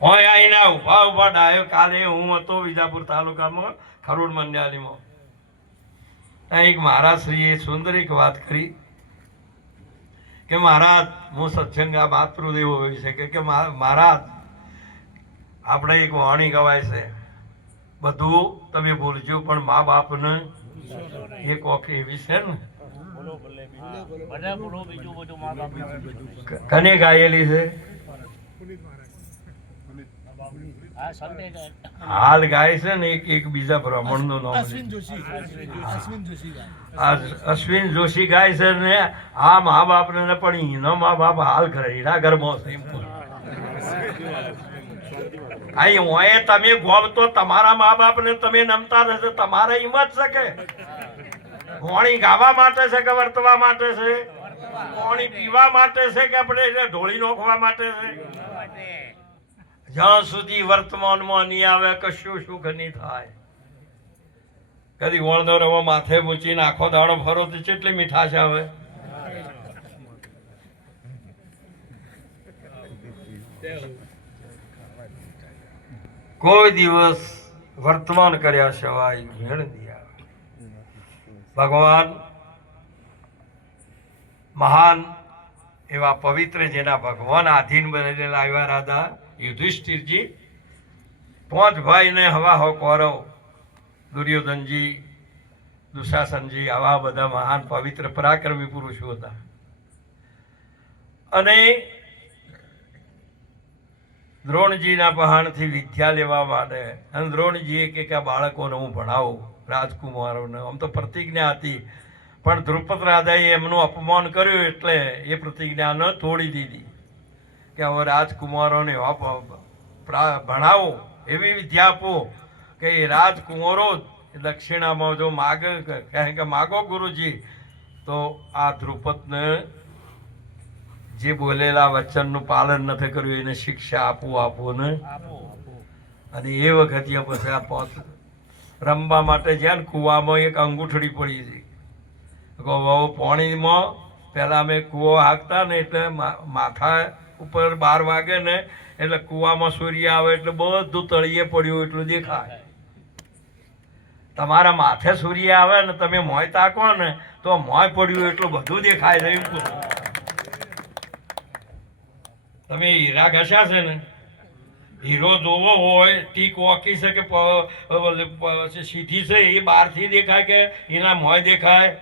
હોય અહીંના ઉભા ઉભા ડાયો. કાલે હું હતો વિજાપુર તાલુકામાં ખરોડ મંડ્યાલીમાં. ત્યાં એક મહારાજશ્રીએ સુંદર એક વાત કરી કે મહારાજ હું સત્સંગ આ માતૃદેવો હોય છે કે મહારાજ આપણે એક વાણી ગવાય છે, બધું તમે બોલજો પણ મા બાપને એક વખત એવી છે ને કને ગાયેલી છે? હાલ ગાય છે ને એક બીજા બ્રાહ્મણ નું નામ અશ્વિન જોશી ગાય છે ને આ મા બાપ ને પણ એનો મા બાપ હાલ કરે એના ઘરમાં સિમ્પલ. તમે ગોબ તો તમારા મા બાપ ને તમે નમતા રહેશે, તમારે હિંમત છે કે પાણી ગાવા માટે છે કે વર્તવા માટે છે? પાણી પીવા માટે છે કે આપણે ઢોળી નોખવા માટે છે? જ્યાં સુધી વર્તમાનમાં નહીં આવે કશું સુખ નહીં થાય. કદી વળનો રવો માથે મૂચીને આખો દાડો ફરો તો કેટલી મીઠાશ આવે. કોઈ દિવસ વર્તમાન કર્યા સિવાય મેળ નહીં આવે. ભગવાન મહાન એવા પવિત્ર જેના ભગવાન આધીન બનેલા આવ્યા રાધા યુધિષ્ઠિરજી, 5 ભાઈને હવા હો કૌરવ, દુર્યોધનજી, દુશાસનજી, આવા બધા મહાન પવિત્ર પરાક્રમી પુરુષો હતા. અને દ્રોણજીના પહાણથી વિદ્યા લેવા માટે અને દ્રોણજીએ કે બાળકોને હું ભણાવું, રાજકુમારોને. આમ તો પ્રતિજ્ઞા હતી, પણ દ્રુપદ રાજાએ એમનું અપમાન કર્યું એટલે એ પ્રતિજ્ઞાને તોડી દીધી કે હવે રાજકુમારોને ભણાવો, એવી વિદ્યા આપો કે એ રાજકુમારો દક્ષિણામાં જો માગે કે માગો ગુરુજી, તો આ દ્રુપદને જે બોલેલા વચનનું પાલન નથી કર્યું એને શિક્ષા આપો ને. અને એ વખતે પછી આ રમવા માટે જ્યાં કૂવામાં એક અંગૂઠડી પડી હતી. પાણીમાં પહેલા અમે કૂવો હાંકતા ને એટલે માથા ઉપર 12 વાગે ને એટલે કૂવામાં સૂર્ય આવે એટલે બધું તળિયે પડ્યું એટલું દેખાય. તમારા માથે સૂર્ય આવે ને તમે મોય તાકો ને તો મોય પડ્યું એટલું બધું દેખાય રહ્યું. તમે હીરા ઘસ્યા છે ને, હીરો જોવો હોય ટીક ઓકી છે કે સીધી છે એ બહારથી દેખાય કે એના મોય દેખાય?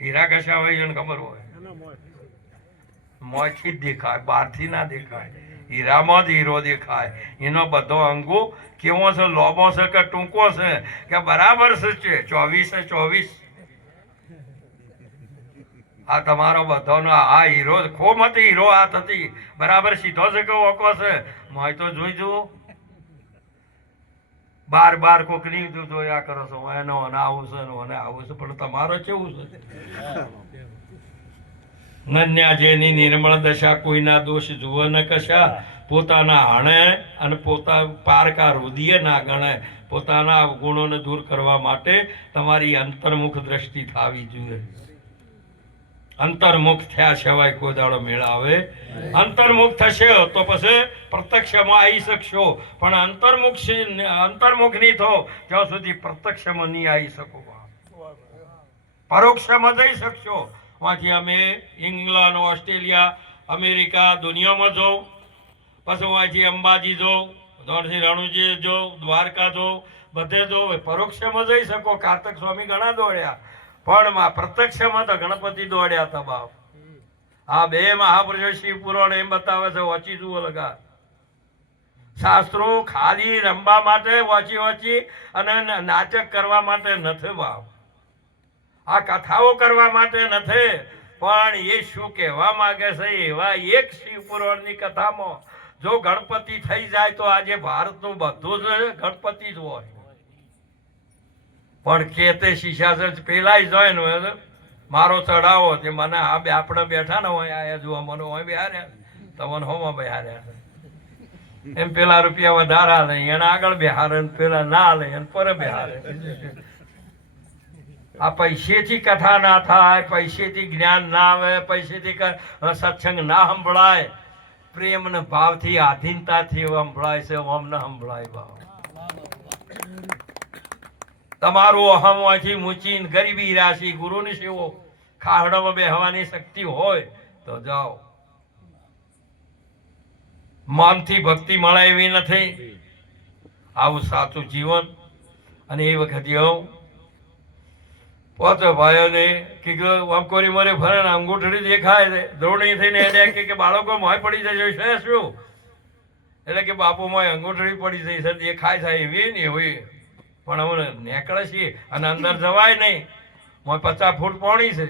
હીરા ઘસ્યા હોય એને ખબર હોય મોંથી જ દેખાય, બહારથી ના દેખાય. હીરામાં જ હીરો દેખાય. એનો બધો અંગો કેવો છે, લોબો છે કે ટૂંકો છે કે બરાબર છે 24 આ તમારો બધાનો આ હીરો ખોમ હતી, હીરો હાથ હતી, બરાબર સીધો છે કે ઓકો છે? મોય તો જોઈ જુઓ. બાર કોકની જોયા કરો છો એનો અને આવું છે અને આવું છે, પણ તમારો કેવું છે? નન્યા જેની નિર્મળ દશા કોઈના દોષ જુઓ ન કશા, પોતાના હણે અને પોતા પારકા રુધિએ ના ગણે. પોતાના અવગુણોને દૂર કરવા માટે તમારી અંતર્મુખ દ્રષ્ટિ થવી જોઈએ. અંતર્મુખ થયા સિવાય કોઈ દાડો મેળ આવે? અંતર્મુખ થશે તો પછી પ્રત્યક્ષમાં આવી શકશો, પણ અંતર્મુખ નહીં થો ત્યાં સુધી પ્રત્યક્ષમાં નહીં આવી શકો. પરોક્ષમાં જઈ શકશો. ત્યાંથી અમે ઇંગ્લેન્ડ, ઓસ્ટ્રેલિયા, અમેરિકા, દુનિયામાં જોઉં, પછી ત્યાંથી અંબાજી જોઉં, ત્યાંથી રણુજી જોઉં, દ્વારકા જોઉં, બધે જોઉં. પરોક્ષમાં જઈ શકો. કાર્તિક સ્વામી ઘણા દોડ્યા, પણ પ્રત્યક્ષમાં તો ગણપતિ દોડ્યા હતા બાપ. આ 2 મહાપુરુષો શિવ પુરાણ એમ બતાવે છે, વાંચી જુઓ લગા. શાસ્ત્રો ખાલી રમવા માટે વાંચી અને નાટક કરવા માટે નથી બાપ. આ કથાઓ કરવા માટે નથી, પણ એ શું કહેવા માંગે છે એવા એક શિવ પુરાણની કથામાં જો ગણપતિ થઈ જાય તો આજે ભારતનું બધું જ ગણપતિ જ હોય. પણ કે તે શીશા પેલા જોય ને મારો ચડાવો તે મને આપણે બેઠા ને હોય આયા જુઓ મને હોય બેહાર્યા, તમને હોમાં બેહાર્યા એમ પેલા રૂપિયા વધારા લે એને આગળ બેહારે, પેલા ના લે એને પર બેહારે. આ પૈસેથી કથા ના થાય, પૈસેથી જ્ઞાન ના આવે, પૈસેથી સત્સંગ ના સંભળાય પ્રેમ ને ભાવથી આધીનતાથી સંભળાય છે, ઓમ ન સંભળાય ભાવ. તમારું અહમ હોયથી મૂચીને ગરીબી રાશિ ગુરુની સેવો ખાહડામાં બેહવાની શક્તિ હોય તો જાઓ. મનથી ભક્તિ મળે એવી નથી. આવું સાચું જીવન. અને એ વખતે હું પોતે ભાઈઓને કીધું અંકોરી મરે ફરે ને અંગૂઠડી દેખાય છે દ્રોણી થઈને એને કે બાળકો મોય પડી જશે છે શું? એટલે કે બાપુ મોય અંગૂઠડી પડી જઈ છે દેખાય છે એવી ને એવી. પણ હવે નીકળે છીએ અને અંદર જવાય નહીં. મોય 50 ફૂટ પોણી છે.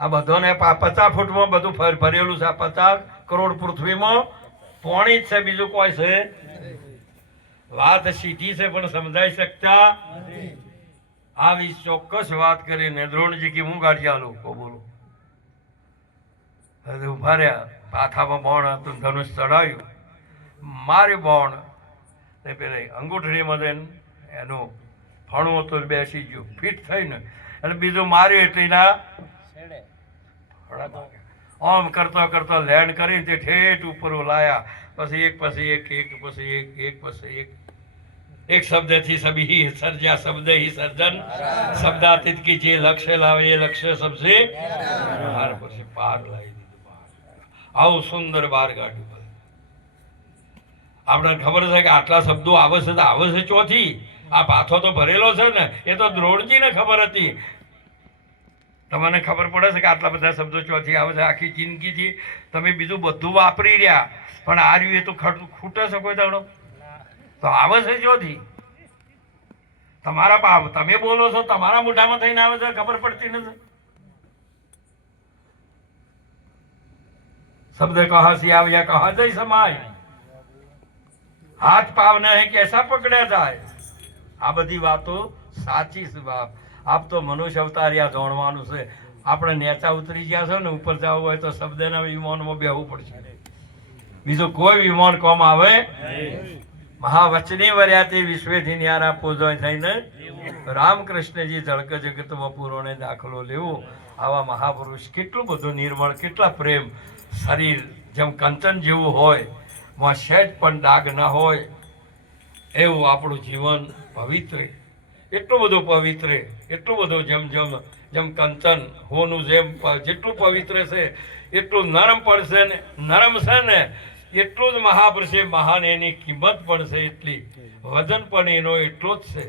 આ બધાને 50 ફૂટમાં બધું ભરેલું છે. આ 50 કરોડ પૃથ્વીમાં પોણી જ છે, બીજું કોઈ છે. વાત સીધી છે પણ સમજાઈ શકતા આવી ચોક્કસ વાત કરીને દ્રોણજી કે હું ગાડી આલું કો બોલો. ઉભા રહ્યા. પાથામાં બોણ હતું, ધનુષ ચડાવ્યું, મારી બોણ ને પેલી અંગૂઠડીમાં એનું ફણું હતું બેસી ગયું ફિટ થઈને, અને બીજું માર્યું એટલી ના આમ કરતા કરતા લેન્ડ કરીને તે ઠેઠ ઉપર લાયા. પછી એક પછી એક પછી એક પછી એક શબ્દથી સભી સર્જા શબ્દ ही સર્જન શબ્દાતીત કી જે લક્ષ્ય લાવે એ લક્ષ્ય સબસે પછી પાર લાવી દીધું. આવું સુંદર બાર કાઢ્યું. આપણે ખબર છે કે આટલા શબ્દો આવે છે તો આવે છે ચોથી. આ પાથો તો ભરેલો છે ને એ તો દ્રોણજીને ખબર હતી. તમને ખબર પડે છે કે આટલા બધા શબ્દો ચોથી આવે છે. આખી જિંદગીથી તમે બીજું બધું વાપરી રહ્યા પણ આ રહ્યું એ તો ખૂટે છે કોઈ દાડો તો આવે છે ચોથી. તમારા બાપ તમે બોલો છો તમારા મોઢામાં થઈને આવે છે ખબર પડતી નથી. શબ્દ કહા सी આવ્યા કહા જઈ સમાય, હાથ પાવ નહીં કેસા પકડ્યા જાય. આ બધી વાતો સાચી છે બાપ. આપ તો મનુષ્ય અવતાર્યા જાણવાનું છે. આપણે નેચા ઉતરી ગયા છો ને ઉપર જવું હોય તો શબ્દના વિમાનમાં બેહવું પડશે. બીજું કોઈ વિમાન કોમ આવે. મહાવચની વર્યાતી વિશ્વેથી ન્યારા પૂજો થઈને રામકૃષ્ણજી જળક જગતમાં પૂરોને દાખલો લેવો. આવા મહાપુરુષ કેટલું બધું નિર્મળ, કેટલા પ્રેમ. શરીર જેમ કંચન જેવું હોય, માં સહેજ પણ ડાઘ ન હોય એવું આપણું જીવન પવિત્ર. એટલું બધું પવિત્ર, એટલું બધું જેમ જેમ જેમ કંચન હોનું જેમ જેટલું પવિત્ર છે એટલું નરમ પડશે ને નરમ છે ને એટલું જ મહાપુરુષ છે. મહાન એની કિંમત પણ છે એટલી, વજન પણ એનો એટલો જ છે.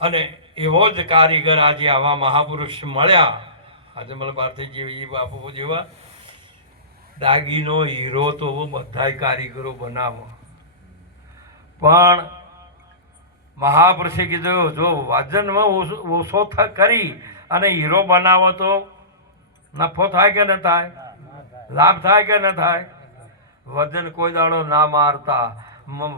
અને એવો જ કારીગર આજે આવા મહાપુરુષ મળ્યા. આજે મને ભારતી જેવી બાપુ જેવા દાગીનો હીરો તો બધા કારીગરો બનાવો, પણ મહાપુરુષે કીધું જો વજનમાં ઓછો કરી અને હીરો બનાવો તો નફો થાય કે ન થાય? લાભ થાય કે ન થાય? વજન કોઈ દાડો ના મારતા,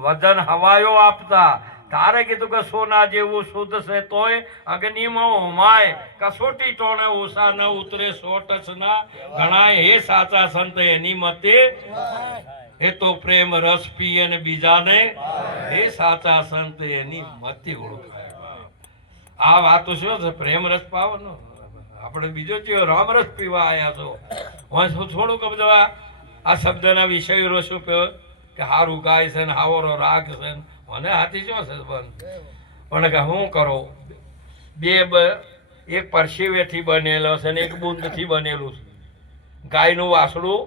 વજન હવાયો આપતા. તારે કીધું કે સોના જેવું શુદ્ધ છે તોય અગ્નિમાં હોમાય, કસોટી ટોણે ઓછા ન ઉતરે 100 ના ગણાય. હે સાચા સંત એની મતે એ તો પ્રેમ રસ પીએ ને બીજાને એ સાચા સંત એની મતે ઓળખાય. આ વાતો શું છે? પ્રેમ રસ પાવાનો. આપણે બીજો ચિયો રામ રસ પીવા આવ્યા છો. થોડુંક બધા આ શબ્દના વિષયો શું કે હારું ગાય છે ને હાવરો રાગ છે ને મને હાથી શું છે પણ કે શું કરો? એક પરસેવેથી બનેલો છે ને એક બુંદથી બનેલું છે. ગાયનું વાસળું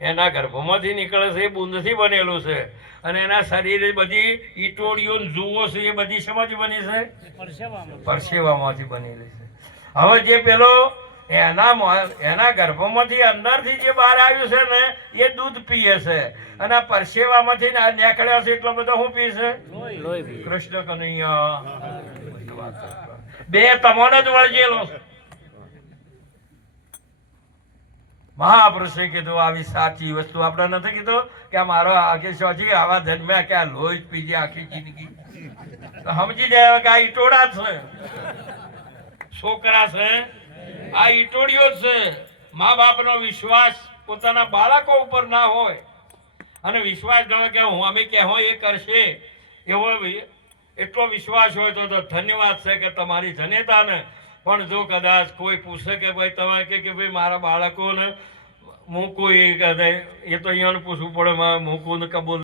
એના ગર્ભમાંથી નીકળે છે એ બુંદથી બનેલું છે, અને એના શરીરે બધી ઈટોળીઓ જુઓ છે એ બધી સમજ બની છે પરસેવામાંથી બનેલી છે. હવે જે પેલો એના ગર્ભમાંથી અંદરથી જે બહાર આવ્યું છે ને એ દૂધ પીએ છે, અને આ પરસેવામાંથી નીકળ્યા છે એટલો બધો શું પી છે? કૃષ્ણ કનૈયા. બે તમને જ વળગેલો છે. મહાપુરુષે કીધું આવી સાચી વસ્તુ. આપણે નથી કીધું કે મારો આખી સોજી આવા જન્મ્યા કે આ લોહી જ પીજે આખી જિંદગી. સમજી જાય કે આ ઈટોડા છે, છોકરા છે, આ ઈટોડીઓ છે. મા બાપનો વિશ્વાસ પોતાના બાળકો ઉપર ના હોય અને વિશ્વાસ ગમે કે હું અમે કહેવો એ કરશે એવો એટલો વિશ્વાસ હોય તો ધન્યવાદ છે કે તમારી જનેતાને. પણ જો કદાચ કોઈ પૂછે કે ભાઈ તમે કે ભાઈ મારા બાળકોને મૂકું એ કહે એ તો અહીંયાનું પૂછવું પડે મારે મૂકું ને કબૂલ